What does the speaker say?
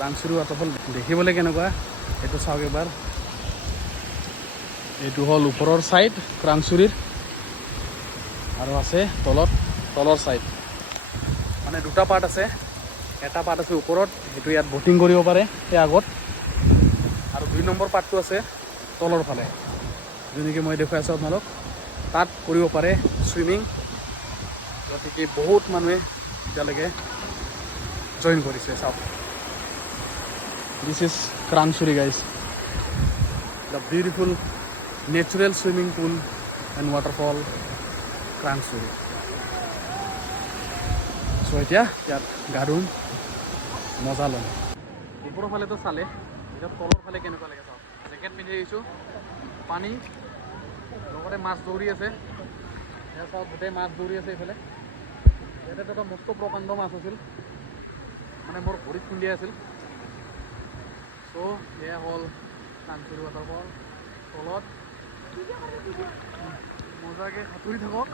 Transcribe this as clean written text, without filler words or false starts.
ক্ৰাংচুৰি waterfall দেখিবলৈ কেনেকুৱা এইটো চাওক এবাৰ। এইটো হ'ল ওপৰৰ ছাইড ক্ৰাংচুৰিৰ, আৰু আছে তলৰ ছাইড, মানে দুটা পাৰ্ট আছে। এটা পাৰ্ট আছে ওপৰত, সেইটো ইয়াত ব'টিং কৰিব পাৰে সেই আগত, আৰু 2 নম্বৰ পাৰ্টটো আছে তলৰ ফালে, যেনেকৈ মই দেখুৱাই আছোঁ আপোনালোক, তাত কৰিব পাৰে ছুইমিং। গতিকে বহুত মানুহে এতিয়ালৈকে জইন কৰিছে চাওক। This is Krangsuri guys, the beautiful natural swimming pool and waterfall Krangsuri. So' এতিয়া ইয়াত গা ধুম, মজা ল'ম। ওপৰৰ ফালেতো চালে, এতিয়া তলৰ ফালে কেনেকুৱা লাগে চাওক। জেকেট পিন্ধি আহিছোঁ, পানী লগতে মাছ দৌৰি আছে, এয়া চাওক গোটেই মাছ দৌৰি আছে এইফালে। ইয়াতে এটা মস্ত প্ৰকাণ্ড মাছ আছিল, মানে মোৰ ভৰিত খুন্দিয়াই আছিল। চ' এয়া হ'ল ক্ৰাংচুৰি ৱাটাৰফল। তলত মজাকৈ সাঁতুৰি থাকক।